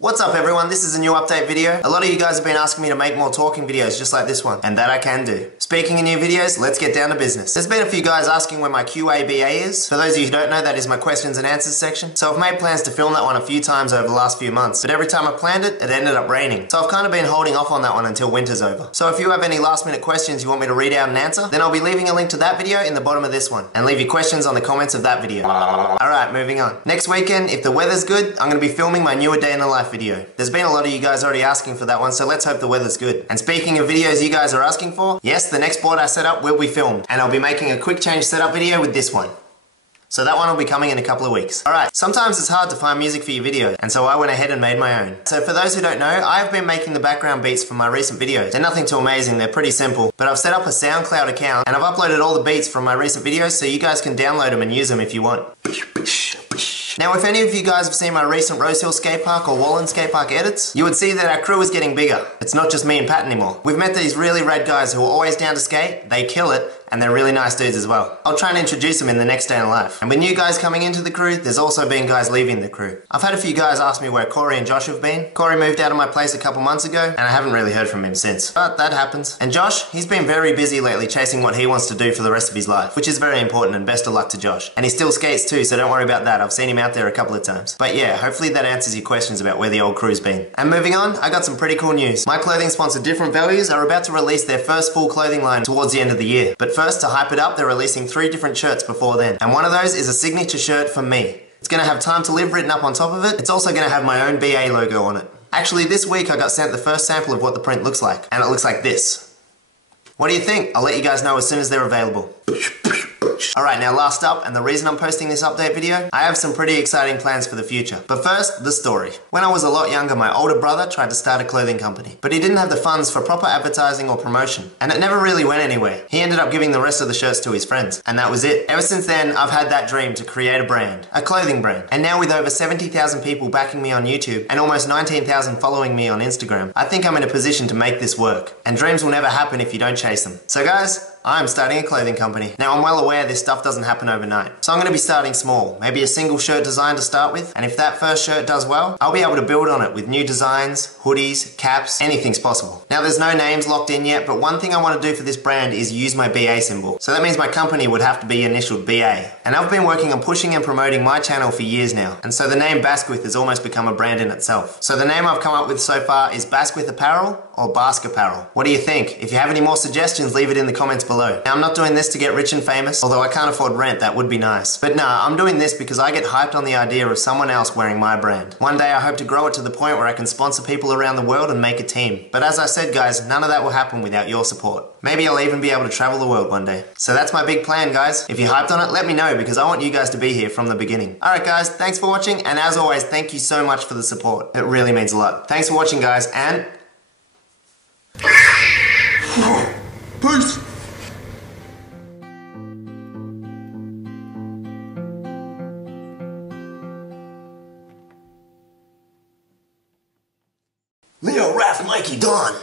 What's up everyone, this is a new update video. A lot of you guys have been asking me to make more talking videos just like this one, and that I can do. Speaking of new videos, let's get down to business. There's been a few guys asking where my QABA is. For those of you who don't know, that is my questions and answers section. So I've made plans to film that one a few times over the last few months, but every time I planned it, it ended up raining. So I've kind of been holding off on that one until winter's over. So if you have any last minute questions you want me to read out and answer, then I'll be leaving a link to that video in the bottom of this one, and leave your questions on the comments of that video. Alright, moving on. Next weekend, if the weather's good, I'm going to be filming my newer day in the life video. There's been a lot of you guys already asking for that one, so let's hope the weather's good. And speaking of videos you guys are asking for, yes, the next board I set up will be filmed, and I'll be making a quick change setup video with this one. So that one will be coming in a couple of weeks. Alright, sometimes it's hard to find music for your videos, and so I went ahead and made my own. So for those who don't know, I have been making the background beats for my recent videos. They're nothing too amazing, they're pretty simple, but I've set up a SoundCloud account, and I've uploaded all the beats from my recent videos so you guys can download them and use them if you want. Now if any of you guys have seen my recent Rose Hill Skate Park or Wallen Skate Park edits, you would see that our crew is getting bigger. It's not just me and Pat anymore. We've met these really rad guys who are always down to skate, they kill it, and they're really nice dudes as well. I'll try and introduce them in the next day in life. And with new guys coming into the crew, there's also been guys leaving the crew. I've had a few guys ask me where Corey and Josh have been. Corey moved out of my place a couple months ago, and I haven't really heard from him since. But that happens. And Josh, he's been very busy lately chasing what he wants to do for the rest of his life, which is very important, and best of luck to Josh. And he still skates too, so don't worry about that. I've seen him out there a couple of times. But yeah, hopefully that answers your questions about where the old crew's been. And moving on, I got some pretty cool news. My clothing sponsor Different Values are about to release their first full clothing line towards the end of the year. But first, to hype it up, they're releasing 3 different shirts before then. And one of those is a signature shirt for me. It's gonna have Time to Live written up on top of it. It's also gonna have my own BA logo on it. Actually, this week I got sent the first sample of what the print looks like, and it looks like this. What do you think? I'll let you guys know as soon as they're available. Alright, now last up, and the reason I'm posting this update video, I have some pretty exciting plans for the future. But first, the story. When I was a lot younger, my older brother tried to start a clothing company, but he didn't have the funds for proper advertising or promotion, and it never really went anywhere. He ended up giving the rest of the shirts to his friends, and that was it. Ever since then, I've had that dream to create a brand, a clothing brand, and now with over 70,000 people backing me on YouTube and almost 19,000 following me on Instagram, I think I'm in a position to make this work. And dreams will never happen if you don't chase them. So guys, I'm starting a clothing company. Now I'm well aware this stuff doesn't happen overnight, so I'm going to be starting small, maybe a single shirt design to start with, and if that first shirt does well, I'll be able to build on it with new designs, hoodies, caps, anything's possible. Now there's no names locked in yet, but one thing I want to do for this brand is use my BA symbol. So that means my company would have to be initialed BA. And I've been working on pushing and promoting my channel for years now, and so the name Baskwith has almost become a brand in itself. So the name I've come up with so far is Baskwith Apparel or Bask Apparel. What do you think? If you have any more suggestions, leave it in the comments below. Now I'm not doing this to get rich and famous, although I can't afford rent, that would be nice. But nah, I'm doing this because I get hyped on the idea of someone else wearing my brand. One day I hope to grow it to the point where I can sponsor people around the world and make a team. But as I said guys, none of that will happen without your support. Maybe I'll even be able to travel the world one day. So that's my big plan guys. If you're hyped on it, let me know because I want you guys to be here from the beginning. Alright guys, thanks for watching, and as always, thank you so much for the support. It really means a lot. Thanks for watching guys, and peace! Leo, Raph, Mikey, Don.